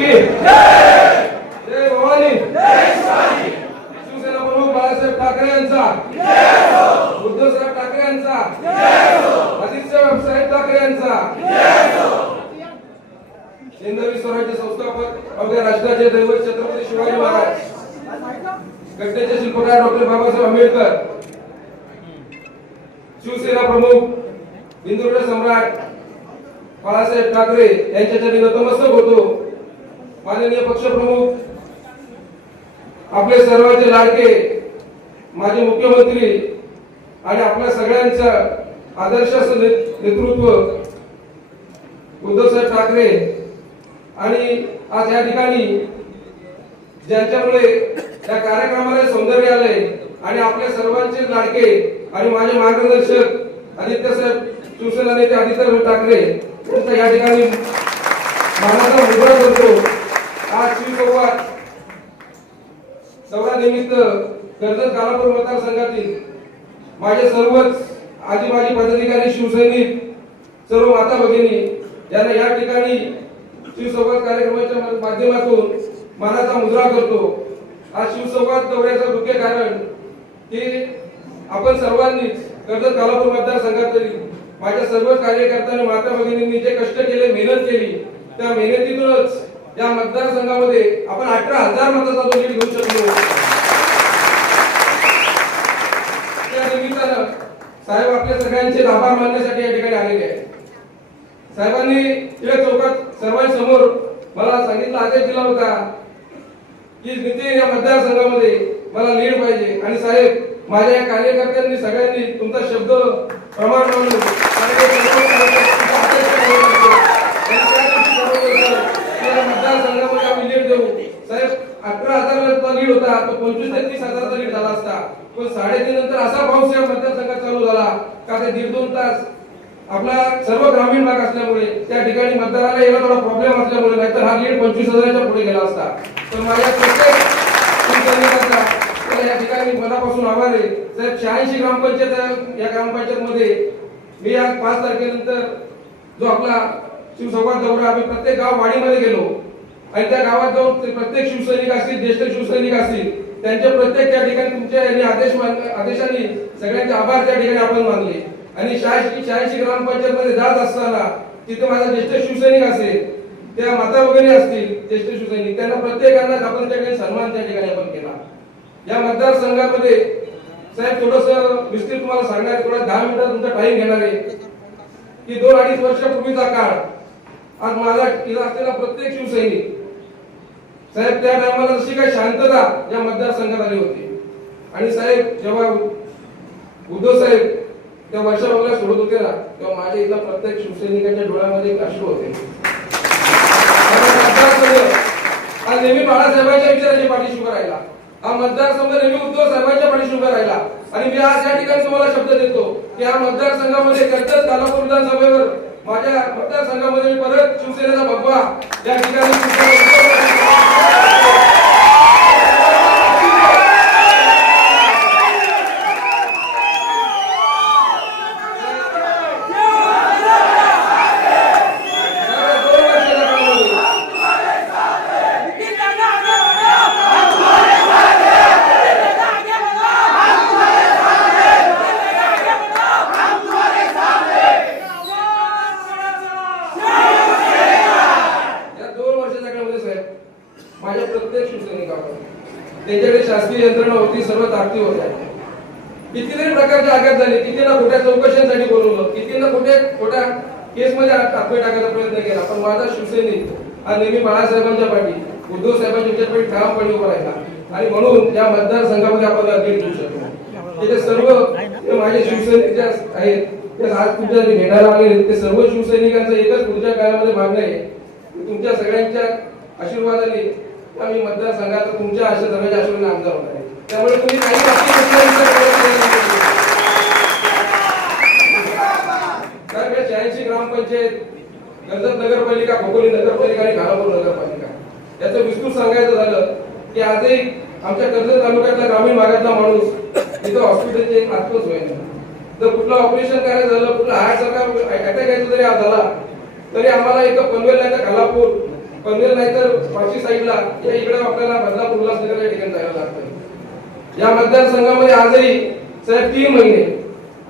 की जय। भवानी। शिवसेना प्रमुख बाळासाहेब ठाकरे यांचा। उद्धवसाहेब ठाकरे यांचा। आदित्यसाहेब साहेब ठाकरे यांचा। हिंदवी स्वराज्य संस्थापक आपल्या राष्ट्राचे दैवत छत्रपती शिवाजी महाराज। घटनेचे शिल्पकार डॉक्टर बाबासाहेब आंबेडकर। शिवसेना प्रमुख हिंदुत्व सम्राट बाळासाहेब ठाकरे यांच्या चरणी नतमस्तक होतो। माननीय पक्षप्रमुख आपले सर्वांचे लाडके माजी मुख्यमंत्री आणि आपल्या सगळ्यांचं आदर्श नेतृत्व उद्धवसाहेब ठाकरे आणि आज या ठिकाणी ज्यांच्यामुळे या कार्यक्रमाला सौंदर्य आलंय आणि आपल्या सर्वांचे लाडके आणि माझे मार्गदर्शक आदित्यसाहेब शिवसेना नेते आदित्यसाहेब ठाकरे यांचा या ठिकाणी मानाचा मुद्रा करतो. आज शिवसंवाद दौरा निमित्त कर्जत कालापूर मतदारसंघातील माझे सर्वच आजी माजी पदाधिकारी शिवसैनिक सर्व माता भगिनी यांना या ठिकाणी शिवसंवाद कार्यक्रमाच्या माध्यमातून मानाचा मुद्रा करतो. आज शिवसंवाद दौऱ्याचं मुख्य कारण की आपण सर्वांनीच कर्जत कालापूर मतदारसंघातील माझ्या सर्व कार्यकर्त्यांनी माता भगिनींनी जे कष्ट केले मेहनत केली त्या मेहनतीतूनच या मतदारसंघामध्ये आपण अठरा हजार मताचा तो लीड घेऊ शकलो. त्या निमित्तानं साहेब आपल्या सगळ्यांचे आभार मानण्यासाठी या ठिकाणी आलेले आहेत. साहेबांनी या चौकात सर्वांसमोर मला सांगितलं आदेश दिला होता की नितीन या मतदारसंघामध्ये मला लीड पाहिजे. आणि साहेब माझ्या या कार्यकर्त्यांनी सगळ्यांनी तुमचा शब्द प्रमाण मानून माझ्या सर्व कार्यकर्त्यांचा आदेश केला होता. आणि त्या दिवशी ठरवलं होतं की या मतदारसंघामध्ये आम्ही लीड देऊ साहेब अठरा हजाराचा लीड होता तो पंचवीस ते तीस हजाराचा लीड झाला असता. पण साडेतीन नंतर असा पाऊस या मतदारसंघात चालू झाला का ते दीड दोन तास आपला सर्व ग्रामीण भाग असल्यामुळे त्या ठिकाणी मतदाराला यायला थोडा प्रॉब्लेम असल्यामुळे नाहीतर हा लीड पंचवीस हजाराच्या पुढे गेला असता. तर माझ्या प्रत्येक या ठिकाणी मनापासून आभार आहे. साहेब शहाऐंशी ग्रामपंचायत या ग्रामपंचायत मध्ये मी आज पाच तारखेनंतर जो आपला शिवसंवाद दौरा आम्ही प्रत्येक गाव वाडीमध्ये गेलो. आणि त्या गावात जाऊन ते प्रत्येक शिवसैनिक असतील ज्येष्ठ शिवसैनिक असतील त्यांच्या प्रत्येक त्या ठिकाणी तुमच्या यांनी आदेश मान- आदेशाने सगळ्यांचे आभार त्या ठिकाणी आपण मानले. आणि शहाऐंशी शहाऐंशी ग्रामपंचायत मध्ये जात असताना तिथे माझा ज्येष्ठ शिवसैनिक असेल त्या माता वगैरे असतील ज्येष्ठ शिवसैनिक त्यांना प्रत्येकांना आपण त्या ठिकाणी सन्मान त्या ठिकाणी आपण केला. या मतदारसंघामध्ये साहेब थोडस विस्तृत तुम्हाला सांगणार थोडा दहा मिनिटात तुमचा टाइम घेणार आहे. की दोन अडीच वर्षापूर्वीचा काळ आज माझा किल्ला असलेला प्रत्येक शिवसैनिक साहेब त्या टायमाला जशी काही शांतता या मतदारसंघात आली होती. आणि साहेब जेव्हा उद्धव साहेब त्या वर्षाबाबूला सोडत होते ना तेव्हा माझ्या इथला प्रत्येक शिवसैनिकांच्या डोळ्यामध्ये एक अश्रू होते. हा नेहमी बाळासाहेबांच्या विचाराच्या पाठीशी उभा राहिला. हा मतदारसंघ नेहमी उद्धव साहेबांच्या पाठीशी उभा राहिला. आणि मी आज या ठिकाणी तुम्हाला शब्द देतो की या मतदारसंघामध्ये कर्जत तालुका विधानसभेवर माझ्या मतदारसंघामध्ये मी परत शिवसेनेचा भगवा या ठिकाणी दोन वर्षाच्या काळामध्ये या दोन वर्षाच्या काळामध्ये साहेब माझ्या प्रत्येक शिवसैनिकावर त्यांच्याकडे शासकीय यंत्रणा होती सर्व ताकदी होत्या. कितीतरी प्रकारचे आघात झाले. कितीला खोट्या चौकशांसाठी बोलवलं. किती ना खोट्या खोट्या केस मध्ये टाकवे टाकायचा प्रयत्न केला. पण माझा शिवसैनिक हा नेहमी बाळासाहेबांच्या पाठी उद्धव साहेबांच्या पाठी ठामपणे उभा राहिला. आणि म्हणून या मतदारसंघामध्ये आपण लीड घेऊ शकतो तिथे सर्व माझे शिवसैनिक जे आहेत ते आज तुमच्या भेटायला आले ते सर्व शिवसैनिकांचं एकच पुढच्या काळामध्ये मागणं आहे. तुमच्या सगळ्यांच्या आशीर्वादाने आम्ही मतदारसंघात तुमच्या आशा सर्वांच्या आश्रमाने आमदार होणार आहे. त्यामुळे तुम्ही काही बाकी शहाऐंशी ग्रामपंचायत कर्जत नगरपालिका खोपोली नगरपालिका आणि घालापूर नगरपालिका. याचं विस्तृत सांगायचं झालं की आजही आमच्या कर्जत तालुक्यातला ग्रामीण भागातला माणूस इथं हॉस्पिटलचे एक होईल जर कुठलं ऑपरेशन करायचं झालं कुठलं हार्ट सारखा अटॅक यायचा जरी आज झाला तरी आम्हाला इथं पनवेल नाही तर खालापूर पनवेल नाहीतर पाचवी साईडला या इकडे आपल्याला बदलापूर उल्हासनगर या ठिकाणी जायला लागतं या मतदारसंघामध्ये आजही साहेब तीन महिने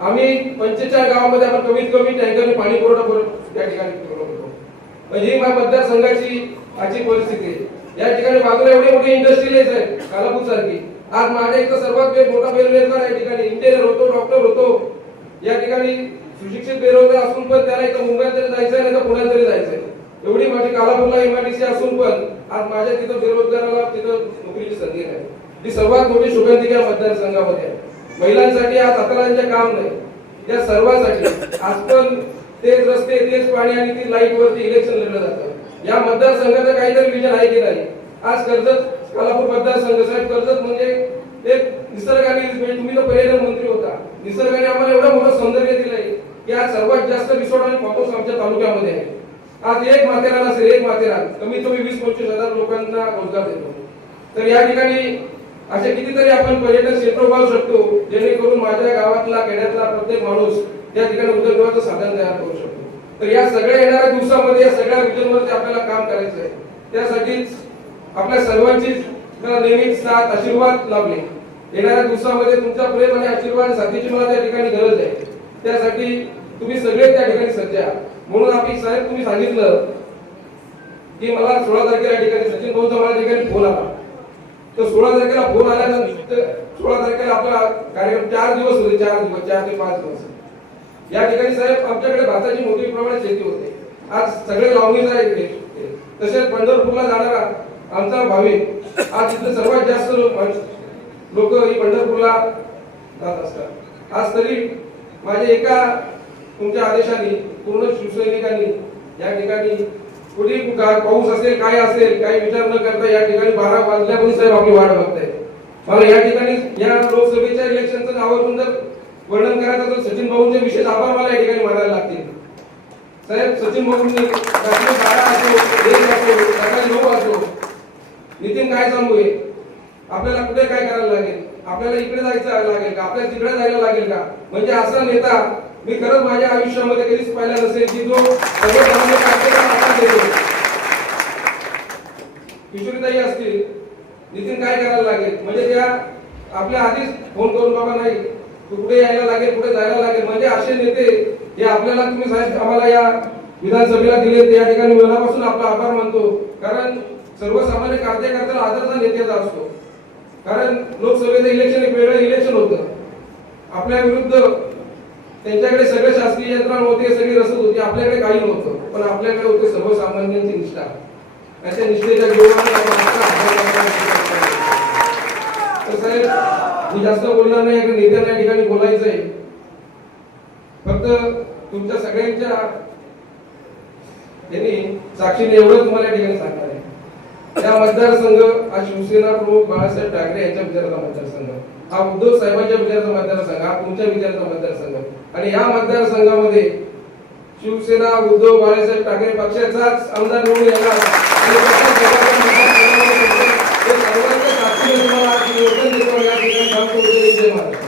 आम्ही पंचेचाळीस गावामध्ये आपण कमीत कमी टँकरने पाणी पुरवठा करून त्या ठिकाणी पुरवतो म्हणजे ही माझ्या मतदारसंघाची आजची परिस्थिती आहे. या ठिकाणी बाजूला एवढी मोठी इंडस्ट्री आहे कालापूर सारखी आज माझ्या इथं सर्वात मोठा बेरोजगार या ठिकाणी. इंजिनियर होतो डॉक्टर होतो. या ठिकाणी सुशिक्षित बेरोजगार असून पण त्याला इथं मुंबईत तरी जायचंय नाही तर पुण्यात तरी जायचं आहे एवढी माझी कालापूरला एमआयडीसी असून पण आज माझ्या तिथं बेरोजगाराला तिथं नोकरीची संधी नाही ही सर्वात मोठी शुभेच्छा या मतदारसंघामध्ये आहे. महिलांसाठी आज हाताळांचे काम नाही. या सर्वांसाठी आज पण तेच रस्ते तेच पाणी आणि ती लाइट वरती इलेक्शन लढलं जातं. या मतदारसंघाचं काहीतरी विजन आहे की नाही? आज कर्जत कालापूर मतदारसंघ साहेब कर्जत म्हणजे एक निसर्गाने म्हणजे तुम्ही तर पर्यटन मंत्री होता. निसर्गाने आम्हाला एवढं मोठं सौंदर्य दिलंय की आज सर्वात जास्त रिसॉर्ट आणि फॉटोस आमच्या तालुक्यामध्ये आहे आज एक माथेरान असेल एक माथेरान. कमीत कमी वीस पंचवीस हजार लोकांना रोजगार देतो. तर या ठिकाणी असे कितीतरी आपण पर्यटन क्षेत्र उभारू शकतो जेणेकरून माझ्या गावातला खेड्यातला प्रत्येक माणूस त्या ठिकाणी उदरनिर्वाहाचं साधन तयार करू शकतो. तर या सगळ्या येणाऱ्या दिवसामध्ये या सगळ्या विजनवरती आपल्याला काम करायचं आहे त्यासाठीच आपल्या सर्वांची मला नेहमी साथ आशीर्वाद लाभले येणाऱ्या दिवसामध्ये तुमचा प्रेम आणि आशीर्वाद साथीची मला त्या ठिकाणी गरज आहे. त्यासाठी तुम्ही सगळे त्या ठिकाणी सज्ज आहात. म्हणून आपली साहेब तुम्ही सांगितलं की मला सोळा तारखेला या ठिकाणी सचिन भाऊचा मला ठिकाणी फोन आला. तर सोळा तारखेला फोन आल्यानंतर सोळा तारखेला आपला कार्यक्रम चार दिवस होते चार दिवस चार ते पाच दिवस. या ठिकाणी साहेब आमच्याकडे भाताची मोठी प्रमाणात शेती होते. आज सगळे लावणीच आहे तसेच पंढरपूरला जाणारा आमचा भाविक आज इथले सर्वात जास्त लोक ही पंढरपूरला जात असतात. आज तरी माझ्या एका तुमच्या आदेशाने पूर्ण शिवसैनिकांनी या ठिकाणी कुठे पाऊस असेल काय असेल काही विचार न करता या ठिकाणी बारा वाजल्यापासून साहेब आपली वाट बघताय. मला या ठिकाणी या लोकसभेच्या इलेक्शनचं आवर्जून जर वर्णन करायचं तर सचिन भाऊंचे विशेष आभार मला या ठिकाणी मानायला लागतील. साहेब सचिन भाऊंनी बारा असो असो सकाळी नऊ असो नितीन काय सांगू हे? आपल्याला कुठे काय करायला लागेल? आपल्याला इकडे जायचं लागेल का? आपल्याला तिकडे जायला लागेल का? म्हणजे असा नेता मी खरंच माझ्या आयुष्यामध्ये कधीच पाहिला नसेल की जो सर्वसामान्य किशोरीताई असतील नितीन काय करायला लागेल? म्हणजे त्या आपल्या आधीच फोन करून बाबा नाही तू कुठे यायला लागेल कुठे जायला लागेल? म्हणजे असे नेते हे आपल्याला तुम्ही साहेब आम्हाला या विधानसभेला दिले ते या ठिकाणी मनापासून आपला आभार मानतो. कारण सर्वसामान्य कार्यकर्त्याला आदरचा नेत्याचा असतो. कारण लोकसभेचं इलेक्शन एक वेगळं इलेक्शन होतं. आपल्या विरुद्ध त्यांच्याकडे सगळे शासकीय यंत्रणा होते सगळी रसद होती आपल्याकडे काही नव्हतं. पण आपल्याकडे होते सर्वसामान्यांची निष्ठा. त्याच्या निष्ठेच्या मी जास्त बोलणार नाही कारण नेत्यांना ठिकाणी बोलायचं आहे फक्त तुमच्या सगळ्यांच्या त्यांनी साक्षीने एवढं तुम्हाला या ठिकाणी सांगणार आहे. त्या मतदारसंघ हा शिवसेना प्रमुख बाळासाहेब ठाकरे यांच्या विचाराचा मतदारसंघ. हा उद्धव साहेबांच्या विचाराचा मतदारसंघ हा तुमच्या विचाराचा मतदारसंघ. आणि या मतदारसंघामध्ये शिवसेना उद्धव बाळासाहेब ठाकरे पक्षाचाच आमदार निवडून येणार. सर्वांच्या साक्षीने तुम्हाला या ठिकाणी